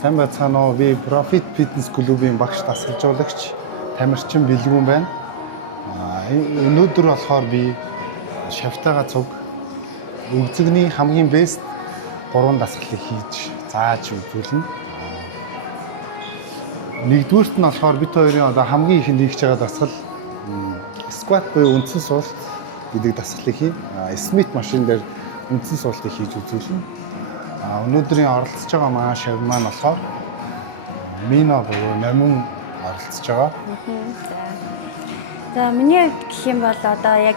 Сайн байцгаана уу? Би Profit Fitness клубын багш тасгалжуулагч Тамирчин Бэлгүн байна. Өнөөдөр болохоор би шавтайгаа цуг өгзөгний хамгийн бест 3 дасгалыг хийж зааж үзүүлнэ. Нэгдүгüүрт нь болохоор бид хоёрын одоо хамгийн ихэнд хийж байгаа дасгал squat буюу үндсэн суулт гэдэг дасгалыг хий. Smith машин дээр үндсэн суултыг хийж үзүүлнэ. Өнөөдрийн оролцож байгаа маань шав маань болохоор Мино буюу Номин оролцож байгаа. За миний хувьд гэх юм бол одоо яг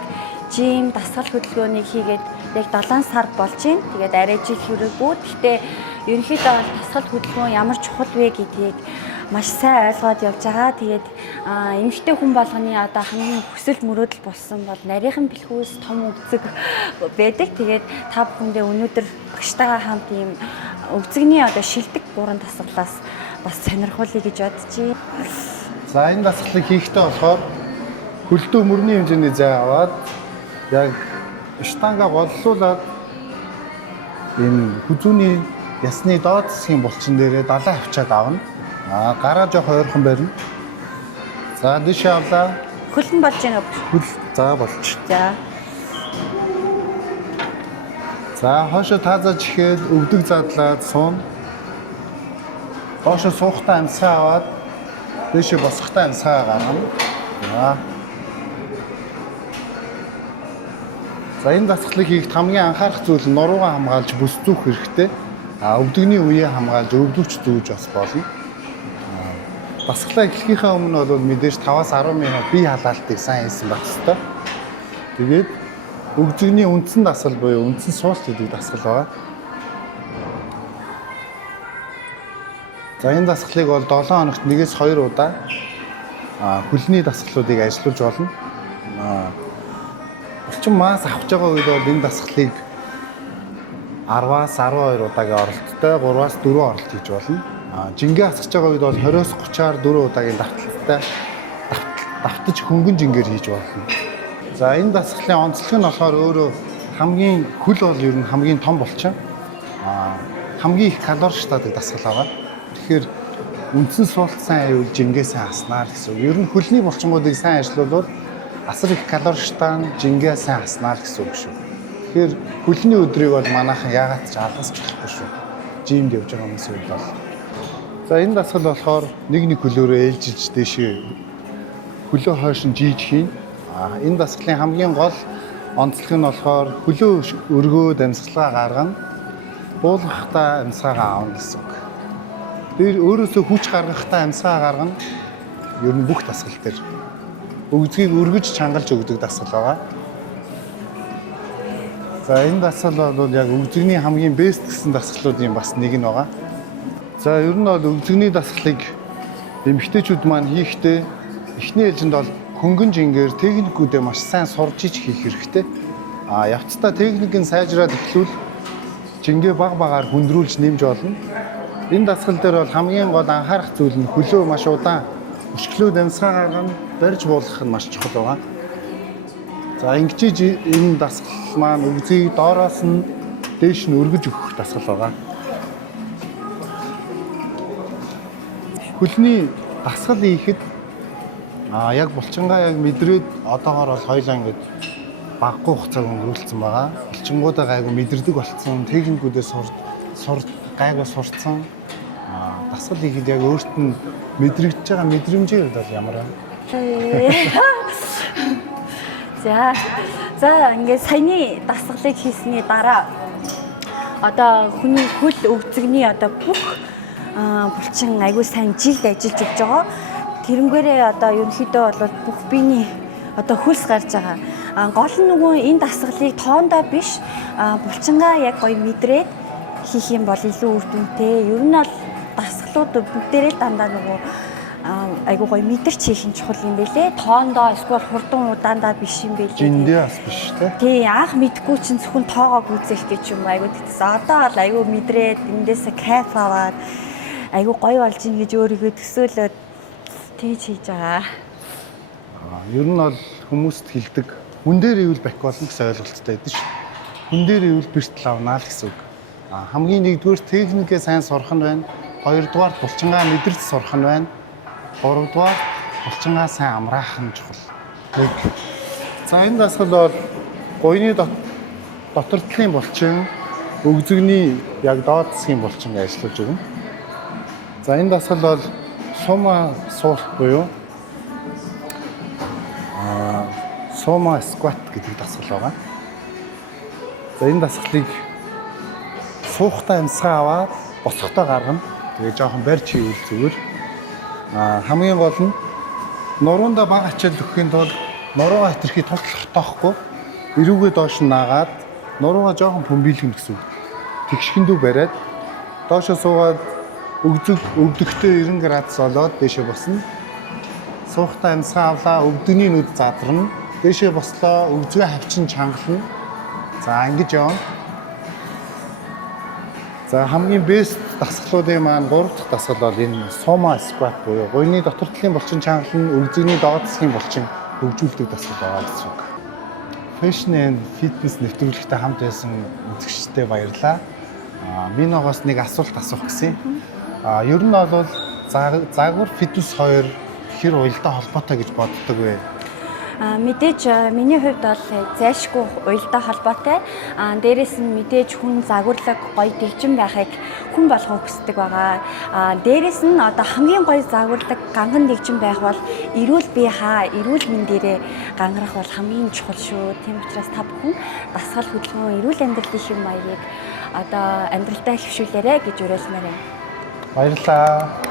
жим дасгал хөдөлгөөнийг хийгээд яг 7 сар болж байна. Тэгээд арай жил хүрээгүй. Гэхдээ ерөнхийдөө дасгал хөдөлгөөн ямар чухал вэ гэдгийг маш сайн ойлгоод явж байгаа. Тэгээд эмэгтэй хүн болгоны одоо хамгийн хүсэл мөрөөдөл болсон бол нарийнхан бэлхүүс том өгзөг байдаг. Тэгээд та бүхэндээ өнөөдөр багштайгаа хамт ийм өгзөгний одоо шилдэг 3 дасгалаас бас сонирхуулъя гэж бодож байна. За энэ дасгалыг хийхдээ болохоор хөлдөө мөрний хэмжээний зай аваад яг штанга голлуулаад энэ хүзүүний ясны доод засгийн булчин дээрээ 70 авчаад авна. Гараа жоох ойрхон барина. За дэше авлаа. Хөл нь болж байна уу? Хөл за болж. За хоошо таазаж ихэд өвдөг задлаад суун. Хоошо суухтаа амьсгаа аваад дэше босхтаа амьсгаа гаргана. За энэ дасгалыг хийхэд хамгийн анхаарах зүйл нь нуруугаа хамгаалж бүс зүүх хэрэгтэй. Өвдөгний үеэ хамгаалж өвдөвч зүүж бас болно. Дасгалаа эхлэхийнхээ өмнө бол мэдээж 5-аас 10 минут бие халаалтыг сайн хийсэн байх ёстой. Тэгээд өгзөгний үндсэн дасгал буюу үндсэн суулт гэдэг дасгал байгаа. За энэ дасгалыг бол 7 хоногт 1-2 удаа хөлний дасгалуудыг ажиллуулж болно. Орчин мас авч байгаа үед бол энэ дасгалыг 10-аас 12 удаагийн оролттой 3-аас 4 оролт хийж болно. Жингээ асгаж байгаа үед бол 20-оос 30-аар 4 удаагийн давталттай давтаж хөнгөн жингээр хийж болно. За энэ дасгалын онцлог нь болохоор өөрөө хамгийн хөл бол ер нь хамгийн том булчин. Хамгийн их калори шатаадаг дасгал байгаа. Тэгэхээр үндсэн суулт сайн аюул жингээ сайн аснаар гэсэн үг. Ер нь хөлний булчингуудыг сайн ажиллуулвал асар их калори шатаан жингээ сайн аснаар гэсэн үг шүү. Тэгэхээр хөлний өдрийг бол манайхан яагаад ч алгасч болохгүй шүү. Жимд явж байгаа хүмүүсийн хувьд бол. За энэ дасгал болохоор нэг хөлөөрөө ээлжиж дэшээ хөлөө хойш нь жийж хийн. Энэ дасгалын хамгийн гол онцлог нь болохоор хөлөө өргөөд амьсгалаа гаргана. Буулгахдаа амьсгалаа аавна гэсэн үг. Тэр өөрөөсөө хүч гаргахдаа амьсгалаа гаргана. Ер нь бүх дасгал дээр өгзгийг өргөж чангалж өгдөг дасгал байгаа. За энэ дасгал бол яг өгзөгний хамгийн бест гэсэн дасгалуудын бас нэг нь байгаа. За ер нь бол өгзөгний дасгалыг эмэгтэйчүүд маань хийхдээ эхний ээлжинд бол хөнгөн жингээр техникүүдээ маш сайн сурж иж хийх хэрэгтэй. Явцдаа техникийн сайжраад эхлүүл жингээ баг багаар хөндрүүлж нэмж болно. Энэ дасгал дээр бол хамгийн гол анхаарах зүйл нь хөлөө маш удаан өшгөлөөд амьсгаа гаргана, барьж буулгах нь маш чухал байгаа. За ингэж энэ дасгал маань өгзгийг доороос нь дээш нь өргөж өгөх дасгал байгаа. Хөлний дасгал хийхэд яг булчингаа яг мэдрээд одоогоор бол хоёлаа ингэж баггүй хугацааг өнгөрүүлсэн байгаа. Булчингуудаа гайгүй мэдэрдэг болцсон, техникүүдээ гайгүй сурцсан. Дасгал хийхэд яг өөрт нь мэдрэгдэж байгаа мэдрэмжийн хувьд бол ямар вэ? За ингээд саяны дасгалыг хийсний дараа одоо хүний хөл өгзөгний одоо бүх булчин аягүй сайн жилд ажиллаж өгч байгаа. Тэрнгээрээ одоо ерөнхийдөө бол бүх биений одоо хөлс гарч байгаа. Гол нь нөгөө энэ дасгалыг тоондоо биш булчингаа яг гоё мэдрээд хийх юм бол илүү үр дүнтэй. Ер нь бол дасгалууд бүгдээрээ дандаа нөгөө айгуу гоё мэдэрч хийх нь чухал юм байлээ. Тоондоо эсвэл хурдан удаандаа биш юм байлээ. Жиндээ бас биш тий. Анх мэдгүй чинь зөвхөн тоогоо гүйцэх гэж юм айгуу тэгсэн. Одоо бол айгуу мэдрээд эндээсээ кайф аваад айгуу гоё болж ийн гэж өөрийгөө төсөөлөд тэгж хийж байгаа. Ер нь бол хүмүүст хэлдэг хүн дээр ивэл бак болно гэсэн ойлголттой байдаг шүү. Хүн дээр ивэл бэртэл авнаа л гэсэн үг. Хамгийн нэгдүгээр техникээ сайн сурах нь байна. 2-дугаар булчингаа мэдэрч сурах нь байна. 3-дугаар булчингаа сайн амраах нь чухал. За энэ дасгал бол гойны дотор талын булчин, өгзөгний яг доод засгийн булчин ажиллаж өгнө. За энэ дасгал бол сума суулт буюу сума скват гэдэг дасгал байгаа. За энэ дасгалыг суухтаа амьсгаа аваад босгохтой гаргана. Тэгээ жоохон барьж хийвэл зүгээр. Хамгийн гол нь нуруундаа бага ачаал өгөхийн тулд нуруугаа хэтэрхий тултлах тоохгүй. Эрүүгээ доош нь наагаад нуруугаа жоохон бөмбөглөн гэсэн үг. Тэгшгэндүү бариад доошоо суугаад өгдөгтөө 90 градус болоод дээшээ босно. Суухтаа амьсгаа авлаа, өгдөгний нүд задарна. Дээшээ бослоо, өгзгөө хавчин чангална. За ингэж явна. За хамгийн бест дасгалуудын маань 3 дахь дасгал бол энэ сума скват буюу гойны дотор талын булчин чангална, өгзөгний доод засгийн булчин хөгжүүлдэг дасгал байгаа гэсэн үг. Fashion and Fitness нэвтрүүлэгтэй хамт байсан үзэгчдэд баярлалаа. Миногоос нэг асуулт асуух гэсэн. Ер нь бол загвар фитнес хоёр хэр уялдаа холбоотой гэж боддог вэ? Мэдээж миний хувьд бол зайлшгүй уялдаа холбоотой. Дээрээс нь мэдээж хүн загварлаг гоё дэгжин байхыг хүн болгох хүсдэг байгаа. Дээрээс нь одоо хамгийн гоё загварлаг ганган дэгжин байх бол эрүүл бие хаа, эрүүл мэндээрээ гангарах бол хамгийн чухал шүү. Тийм учраас та бүхэн дасгал хөдөлгөөн, эрүүл амьдралын хэм маягийг одоо амьдралдаа хөвшүүлээрэй гэж уриалмаар байна. Баярлалаа.